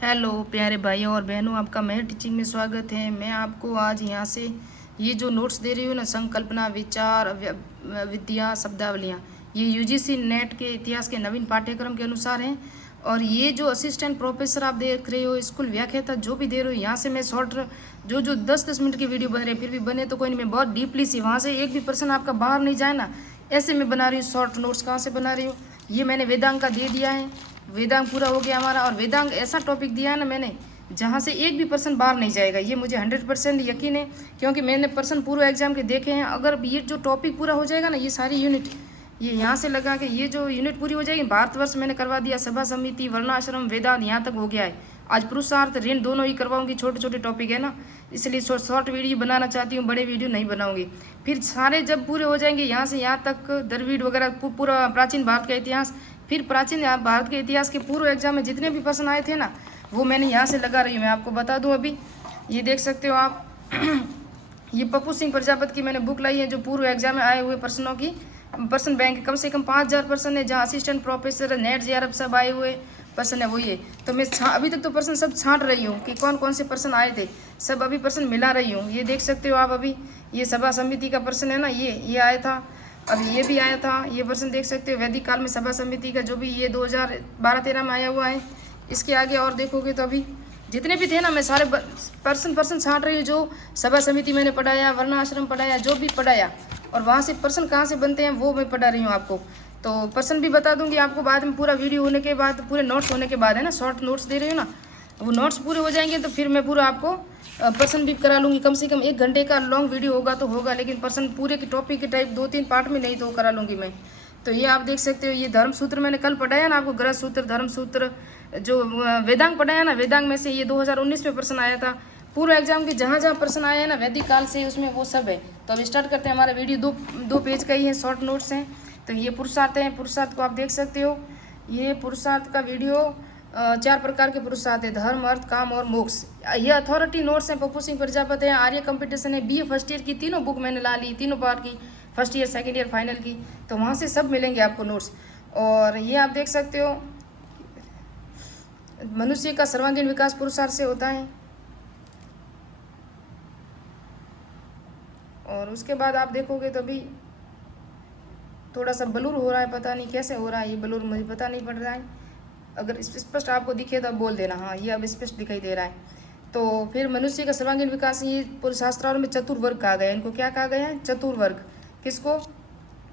Hello प्यारे भाइयों और बहनों, आपका मेहर टीचिंग में स्वागत है। मैं आपको आज यहाँ से ये जो नोट्स दे रही हूँ ना, संकल्पना, विचार, विद्या, शब्दावलियाँ, ये यूजीसी नेट के इतिहास के नवीन पाठ्यक्रम के अनुसार हैं। और ये जो असिस्टेंट प्रोफेसर आप देख रहे हो, स्कूल व्याख्याता जो भी दे रहे हो, यहाँ से मैं शॉर्ट जो 10-10 मिनट की वीडियो बन रहे हैं, फिर भी बने तो कोई नहीं, मैं बहुत डीपली सी वहाँ से एक भी पर्सन आपका बाहर नहीं जाए ना, ऐसे मैं बना रही हूँ। शॉर्ट नोट्स कहाँ से बना रही हूँ, ये मैंने वेदांग का दे दिया है। वेदांग पूरा हो गया हमारा, और वेदांग ऐसा टॉपिक दिया है ना मैंने, जहाँ से एक भी पर्सन बाहर नहीं जाएगा, ये मुझे 100% यकीन है, क्योंकि मैंने पर्सन पूरा एग्जाम के देखे हैं। अगर ये जो टॉपिक पूरा हो जाएगा ना, ये सारी यूनिट, ये यहाँ से लगा के ये जो यूनिट पूरी हो जाएगी, भारतवर्ष मैंने करवा दिया, सभा समिति, वर्णाश्रम, वेदांत, यहाँ तक हो गया है। आज पुरुषार्थ, ऋण दोनों ही करवाऊंगी, छोटे छोटे टॉपिक है ना, इसलिए शॉर्ट वीडियो बनाना चाहती हूँ, बड़े वीडियो नहीं बनाऊंगी। फिर सारे जब पूरे हो जाएंगे, यहाँ से यहाँ तक द्रविड़ वगैरह पूरा प्राचीन भारत का इतिहास, फिर प्राचीन भारत के इतिहास के पूर्व एग्जाम में जितने भी प्रश्न आए थे ना, वो मैंने यहाँ से लगा रही हूँ। मैं आपको बता दूँ, अभी ये देख सकते हो आप ये पप्पू सिंह प्रजापति की मैंने बुक लाई है, जो पूर्व एग्जाम में आए हुए प्रश्नों की, पर्सन बैंक कम से कम 5000 पर्सन है, जहाँ असिस्टेंट प्रोफेसर, नेट जेआरएफ सब आए हुए पर्सन है, वही है। तो मैं अभी तक तो पर्सन सब छांट रही हूँ कि कौन कौन से पर्सन आए थे, सब अभी पर्सन मिला रही हूँ। ये देख सकते हो आप, अभी ये सभा समिति का पर्सन है ना, ये आया था, अब ये भी आया था, ये पर्सन देख सकते हो, वैदिक काल में सभा समिति का जो भी, ये 2012-13 में आया हुआ है। इसके आगे और देखोगे तो अभी जितने भी थे ना, मैं सारे पर्सन छांट रही हूँ, जो सभा समिति मैंने पढ़ाया, वर्णाश्रम पढ़ाया, जो भी पढ़ाया, और वहाँ से पर्सन कहाँ से बनते हैं वो मैं पढ़ा रही हूँ आपको। तो पर्सन भी बता दूंगी आपको बाद में, पूरा वीडियो होने के बाद, पूरे नोट्स होने के बाद, है ना, शॉर्ट नोट्स दे रही हूँ ना, वो नोट्स पूरे हो जाएंगे तो फिर मैं पूरा आपको पर्सन भी करा लूँगी। कम से कम 1 घंटे का लॉन्ग वीडियो होगा तो होगा, लेकिन पर्सन पूरे के टॉपिक के टाइप 2-3 पार्ट में नहीं तो करा लूँगी मैं। तो ये आप देख सकते हो, ये धर्म सूत्र मैंने कल पढ़ाया ना आपको, ग्रह सूत्र, धर्म सूत्र, जो वेदांग पढ़ाया ना, वेदांग में से ये 2019 में प्रश्न आया था। पूरा एग्जाम के जहाँ जहाँ प्रश्न आए हैं ना वैदिक काल से, उसमें वो सब है। तो अब स्टार्ट करते हैं। हमारा वीडियो दो पेज का ही है, शॉर्ट नोट्स हैं। तो ये पुरुषार्थ है, पुरुषार्थ को आप देख सकते हो, ये पुरुषार्थ का वीडियो 4 प्रकार के पुरुषार्थ है, धर्म, अर्थ, काम और मोक्ष। ये अथॉरिटी नोट्स हैं, पप्पू सिंह प्रजापति है, आर्य कंपटीशन है, BA फर्स्ट ईयर की तीनों बुक मैंने ला ली, तीनों पार्ट की, first year, second year, final की। तो वहाँ से सब मिलेंगे आपको नोट्स। और ये आप देख सकते हो, मनुष्य का सर्वांगीण विकास पुरुषार्थ से होता है। और उसके बाद आप देखोगे तो अभी थोड़ा सा ब्लर हो रहा है, पता नहीं कैसे हो रहा है ये ब्लर, मुझे पता नहीं पड़ रहा है। अगर स्पष्ट आपको दिखे तो आप बोल देना, हाँ ये अब स्पष्ट दिखाई दे रहा है। तो फिर मनुष्य का सर्वांगीण विकास, ये पूरे शास्त्रार्थ में चतुर्वर्ग कहा गया है। इनको क्या कहा गया है? चतुर्वर्ग। किसको?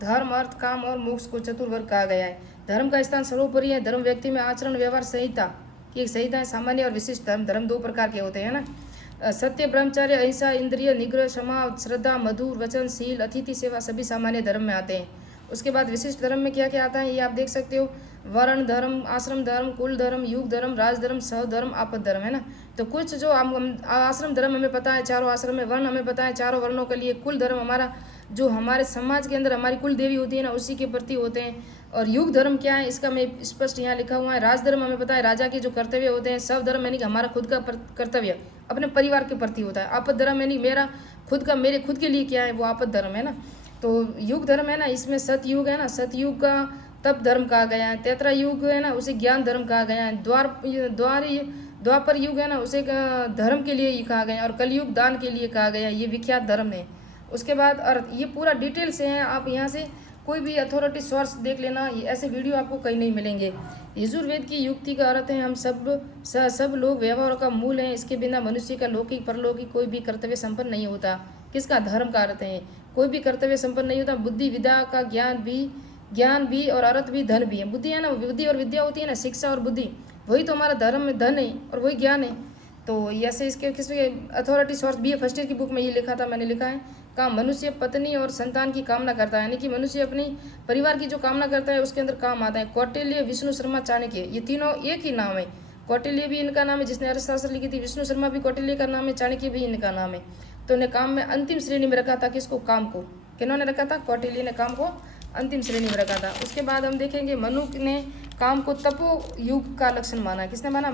धर्म, अर्थ, काम और मोक्ष को चतुर्वर्ग कहा गया है। धर्म का स्थान सर्वोपरि है। धर्म व्यक्ति में आचरण व्यवहार संहिता की एक संहिता है। सामान्य और विशिष्ट धर्म, धर्म 2 प्रकार के होते हैं ना, सत्य, ब्रह्मचर्य, अहिंसा, इंद्रिय निग्रह, क्षमा, श्रद्धा, मधुर वचन, शील, अतिथि सेवा, सभी सामान्य धर्म में आते हैं। उसके बाद विशिष्ट धर्म में क्या क्या आता है ये आप देख सकते हो, वर्ण धर्म, आश्रम धर्म, कुल धर्म, युग धर्म, राज धर्म, सहधर्म, आपद धर्म, है ना। तो कुछ जो आश्रम धर्म हमें पता है, 4 आश्रम है, वर्ण हमें पता है 4 वर्णों के लिए, कुल धर्म हमारा जो हमारे समाज के अंदर हमारी कुल देवी होती है ना, उसी के प्रति होते हैं। और युग धर्म क्या है इसका मैं स्पष्ट यहाँ लिखा हुआ है। राज धर्म हमें पता है राजा के जो कर्तव्य होते हैं। सब धर्म यानी कि हमारा खुद का कर्तव्य अपने परिवार के प्रति होता है। आपद धर्म यानी मेरा खुद का, मेरे खुद के लिए क्या है, वो आपद धर्म है ना। तो युग धर्म है ना, इसमें सतयुग है ना, सतयुग का तप धर्म कहा गया है। तेतरा युग है ना, उसे ज्ञान धर्म कहा गया है। द्वापर युग है ना, उसे धर्म के लिए ही कहा गया है। और कलयुग दान के लिए कहा गया है। ये विख्यात धर्म है। उसके बाद अर्थ, ये पूरा डिटेल से है, आप यहाँ से कोई भी अथॉरिटी सोर्स देख लेना, ये ऐसे वीडियो आपको कहीं नहीं मिलेंगे। यजुर्वेद की युक्ति का अर्थ है हम सब लोग व्यवहार का मूल हैं। इसके बिना मनुष्य का लौकिक परलौकिक कोई भी कर्तव्य संपन्न नहीं होता। किसका? धर्म का अर्थ है कोई भी कर्तव्य संपन्न नहीं होता। बुद्धि विद्या का ज्ञान भी और अर्थ भी धन भी है। बुद्धि है ना, बुद्धि और विद्या होती है ना, शिक्षा और बुद्धि, वही तो हमारा धर्म में धन है और वही ज्ञान है। तो ऐसे इसके किस authority source BA first year की बुक में ये लिखा था, मैंने लिखा है, काम मनुष्य पत्नी और संतान की कामना करता है, यानी कि मनुष्य अपनी परिवार की जो कामना करता है उसके अंदर काम आता है। कौटिल्य, विष्णु शर्मा, चाणक्य, ये तीनों एक ही नाम है। कौटिल्य भी इनका नाम है जिसने अर्थशास्त्र लिखी थी, विष्णु शर्मा भी कौटिल्य का नाम है, चाणक्य भी इनका नाम है। तो इन्हें काम में अंतिम श्रेणी में रखा था। किसको? काम को। किन्होंने रखा था? कौटिल्य ने काम को अंतिम श्रेणी में रखा था। उसके बाद हम देखेंगे मनु ने काम को तपो युग का लक्षण माना। किसने माना?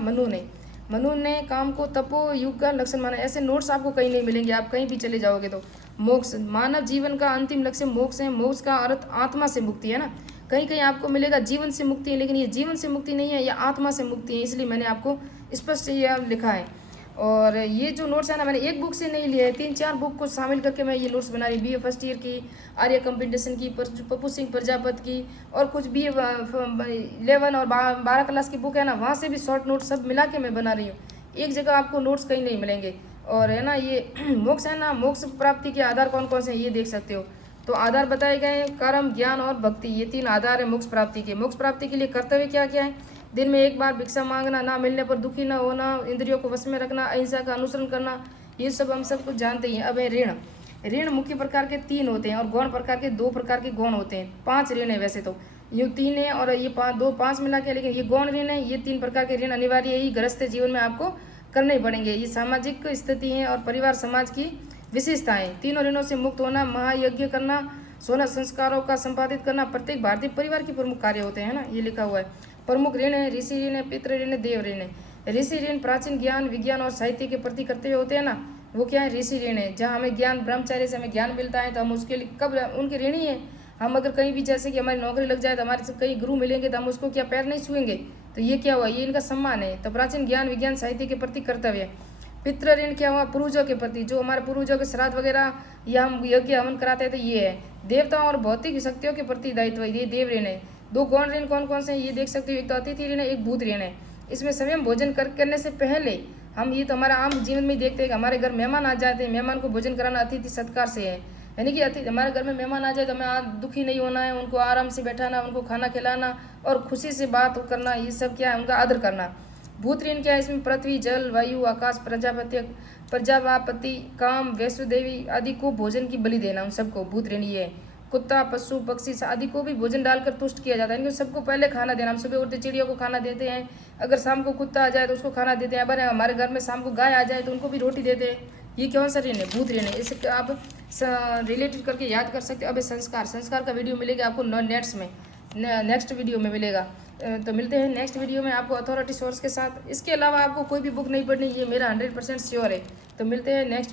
मनु ने काम को तपो युग का लक्षण माना। ऐसे नोट्स आपको कहीं नहीं मिलेंगे, आप कहीं भी चले जाओगे तो। मोक्ष, मानव जीवन का अंतिम लक्ष्य मोक्ष है। मोक्ष का अर्थ आत्मा से मुक्ति है ना। कहीं कहीं आपको मिलेगा जीवन से मुक्ति है, लेकिन ये जीवन से मुक्ति नहीं है, ये आत्मा से मुक्ति है, इसलिए मैंने आपको स्पष्ट ये लिखा है। और ये जो नोट्स है ना, मैंने एक बुक से नहीं लिए है, 3-4 बुक को शामिल करके मैं ये नोट्स बना रही। BA फर्स्ट ईयर की, आर्य कंपटीशन की, पप्पू सिंह प्रजापत की, और कुछ BA 11 और 12 क्लास की बुक है ना, वहाँ से भी शॉर्ट नोट्स सब मिला के मैं बना रही हूँ। एक जगह आपको नोट्स कहीं नहीं मिलेंगे। और है ना, ये मोक्ष है ना, मोक्ष प्राप्ति के आधार कौन कौन से हैं ये देख सकते हो। तो आधार बताए गए हैं, कर्म, ज्ञान और भक्ति, ये 3 आधार है मोक्ष प्राप्ति के। मोक्ष प्राप्ति के लिए कर्तव्य क्या क्या है? दिन में 1 बार भिक्षा मांगना, ना मिलने पर दुखी न होना, इंद्रियों को वश में रखना, अहिंसा का अनुसरण करना, ये सब हम सब कुछ जानते ही हैं। अब है ऋण। ऋण मुख्य प्रकार के 3 होते हैं और गौण प्रकार के 2 प्रकार के गौण होते हैं। 5 ऋण है वैसे तो, ये 3 है और ये 5 मिला के, लेकिन ये गौण ऋण है। ये 3 प्रकार के ऋण अनिवार्य ही गृहस्थ जीवन में आपको करने पड़ेंगे। ये सामाजिक स्थिति है और परिवार समाज की विशेषताएं। तीनों ऋणों से मुक्त होना, महायज्ञ करना, 16 संस्कारों का संपादित करना प्रत्येक भारतीय परिवार के प्रमुख कार्य होते हैं ना, ये लिखा हुआ है। प्रमुख ऋण है ऋषि ऋण है, पितृ ऋण है, देव ऋण है। ऋषि ऋण प्राचीन ज्ञान, विज्ञान और साहित्य के प्रति कर्तव्य होते हैं ना, वो क्या है? ऋषि ऋण है। जहाँ हमें ज्ञान, ब्रह्मचार्य से हमें ज्ञान मिलता है तो हम उसके लिए कब उनके ऋणी हैं। हम अगर कहीं भी जैसे कि हमारी नौकरी लग जाए तो हमारे से कई गुरु मिलेंगे तो हम उसको क्या पैर नहीं छुएंगे? तो ये क्या हुआ? ये इनका सम्मान है। तो प्राचीन ज्ञान, विज्ञान, साहित्य के प्रति कर्तव्य है। पितृ ऋण क्या हुआ? पूर्वजों के प्रति, जो हमारे पूर्वजों के श्राद्ध वगैरह या हम यज्ञ हवन कराते हैं तो ये है। देवताओं और भौतिक शक्तियों के प्रति दायित्व, ये देव ऋण है। 2 गौण ऋण कौन कौन से हैं ये देख सकते हो। एक तो अतिथि ऋण है, एक भूत ऋण है। इसमें स्वयं भोजन करने से पहले हम, ये तो हमारा आम जीवन में देखते हैं कि हमारे घर मेहमान आ जाते हैं, मेहमान को भोजन कराना अतिथि सत्कार से है। यानी कि हमारे घर में मेहमान आ जाए तो हमें आज दुखी नहीं होना है, उनको आराम से बैठाना, उनको खाना खिलाना और खुशी से बात करना, ये सब क्या है? उनका आदर करना। भूत ऋण क्या है? इसमें पृथ्वी, जल, वायु, आकाश, प्रजापति, काम, वैष्णोदेवी आदि को भोजन की बलि देना, उन सबको भूत ऋण ये है। कुत्ता, पशु, पक्षी आदि को भी भोजन डालकर तुष्ट किया जाता है, इनको सबको पहले खाना देना। हम सुबह उठते चिड़ियों को खाना देते हैं, अगर शाम को कुत्ता आ जाए तो उसको खाना देते हैं, अगर हमारे घर में शाम को गाय आ जाए तो उनको भी रोटी देते हैं। ये कौन सा ऋण है? भूत ऋण है। इसे आप रिलेटेड करके याद कर सकते हो। अब संस्कार का वीडियो मिलेगा आपको नेट्स में, नेक्स्ट वीडियो में मिलेगा। तो मिलते हैं नेक्स्ट वीडियो में आपको अथॉरिटी सोर्स के साथ। इसके अलावा आपको कोई भी बुक नहीं पढ़नी, ये मेरा 100% श्योर है। तो मिलते हैं नेक्स्ट वीडियो।